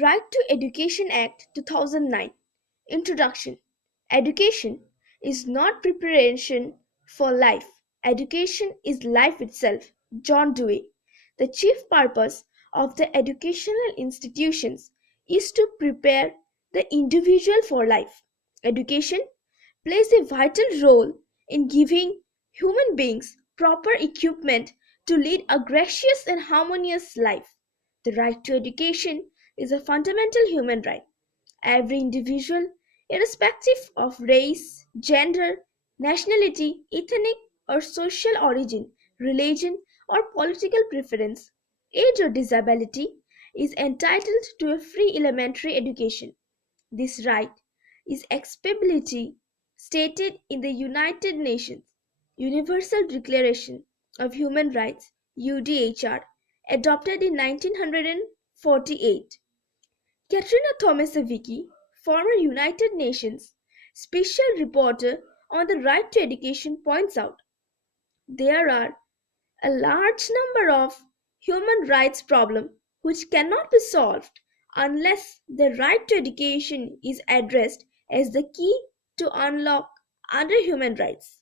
Right to Education Act 2009. Introduction. Education is not preparation for life. Education is life itself. John Dewey. The chief purpose of the educational institutions is to prepare the individual for life. Education plays a vital role in giving human beings proper equipment to lead a gracious and harmonious life. The right to education is a fundamental human right. Every individual, irrespective of race, gender, nationality, ethnic or social origin, religion, or political preference, age, or disability, is entitled to a free elementary education. This right is explicitly stated in the United Nations Universal Declaration of Human Rights (UDHR) adopted in 1948. Katrina Tomasevicki, former United Nations Special Reporter on the Right to Education, points out there are a large number of human rights problems which cannot be solved unless the right to education is addressed as the key to unlock other human rights.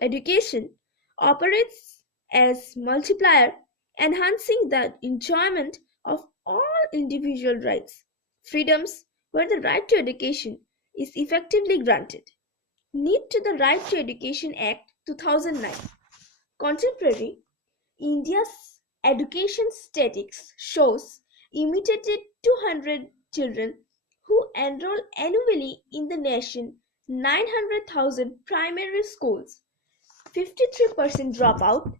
Education operates as multiplier, enhancing the enjoyment of all individual rights, freedoms where the right to education is effectively granted. Need to the Right to Education Act 2009. Contemporary India's education statistics shows imitated 200 children who enroll annually in the nation 900,000 primary schools. 53% drop out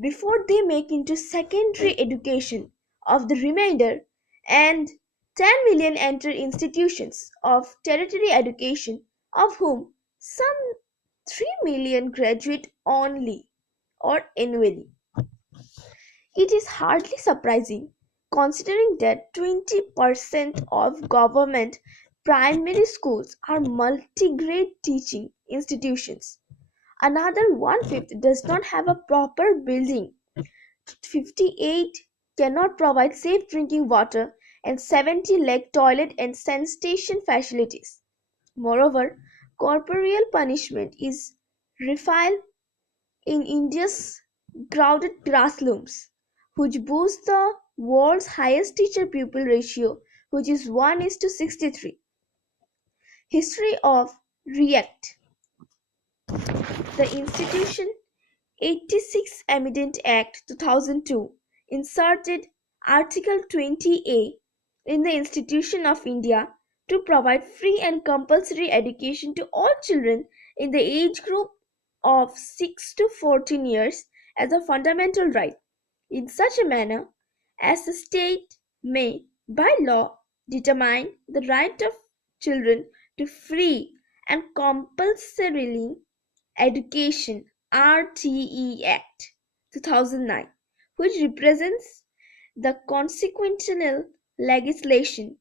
before they make into secondary education of the remainder, and 10 million enter institutions of tertiary education, of whom some 3 million graduate only or annually. It is hardly surprising considering that 20% of government primary schools are multi-grade teaching institutions. Another one-fifth does not have a proper building. 58 cannot provide safe drinking water, and 70 lack toilet and sanitation facilities. Moreover, corporeal punishment is reviled in India's crowded classrooms, which boasts the world's highest teacher-pupil ratio, which is 1 is to 63. History of REACT. The institution 86 Amendment Act 2002 inserted Article 20A in the Institution of India to provide free and compulsory education to all children in the age group of 6 to 14 years as a fundamental right, in such a manner as the state may, by law, determine the right of children to free and compulsorily education. RTE Act 2009, which represents the consequential legislation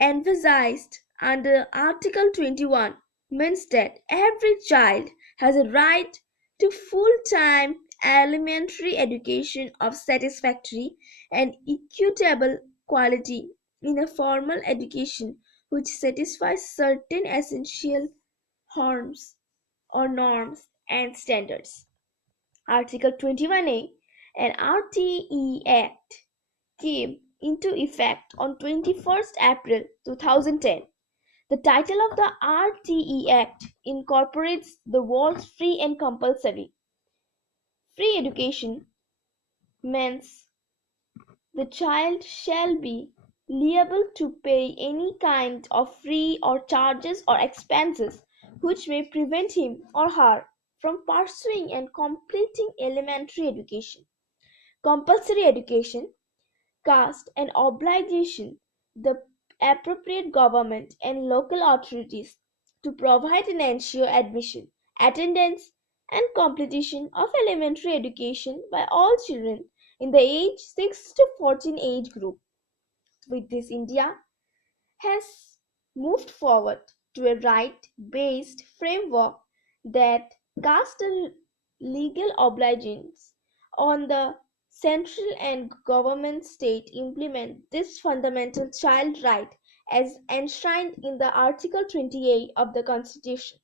emphasized under Article 21, means that every child has a right to full-time elementary education of satisfactory and equitable quality in a formal education which satisfies certain essential norms and standards. Article 21A and RTE Act came into effect on 21st April 2010. The title of the RTE Act incorporates the words free and compulsory. Free education means the child shall be liable to pay any kind of fee or charges or expenses which may prevent him or her from pursuing and completing elementary education. Compulsory education cast an obligation the appropriate government and local authorities to provide and ensure admission, attendance, and completion of elementary education by all children in the age 6 to 14 age group. With this, India has moved forward to a right-based framework that casts a legal obligations on the Central and government state implement this fundamental child right as enshrined in the Article 28 of the Constitution.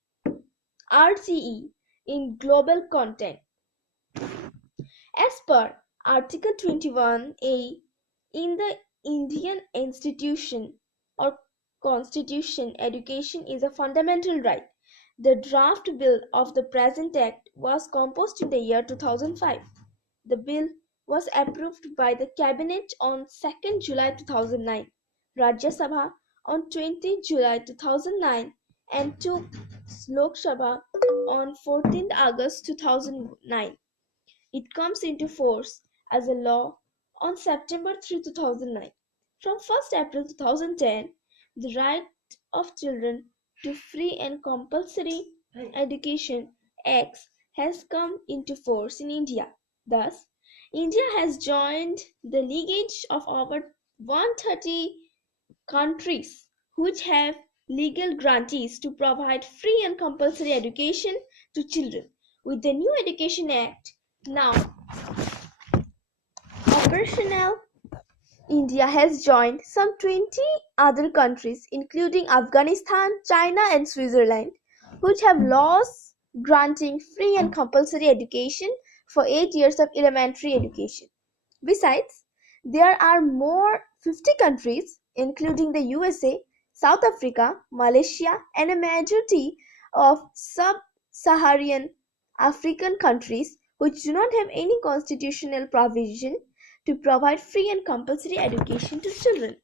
RTE in global content. As per Article 21A in the Indian Institution or Constitution, education is a fundamental right. The draft bill of the present act was composed in the year 2005. The bill was approved by the Cabinet on 2nd July 2009, Rajya Sabha on 20 July 2009, and took Lok Sabha on 14th August 2009. It comes into force as a law on September 3, 2009. From 1st April 2010, the right of children to free and compulsory education Act has come into force in India. Thus, India has joined the lineage of over 130 countries which have legal grantees to provide free and compulsory education to children. With the new Education Act now operational, India has joined some 20 other countries, including Afghanistan, China, and Switzerland, which have laws granting free and compulsory education for 8 years of elementary education. Besides, there are more 50 countries, including the USA, South Africa, Malaysia, and a majority of sub Saharan African countries which do not have any constitutional provision to provide free and compulsory education to children.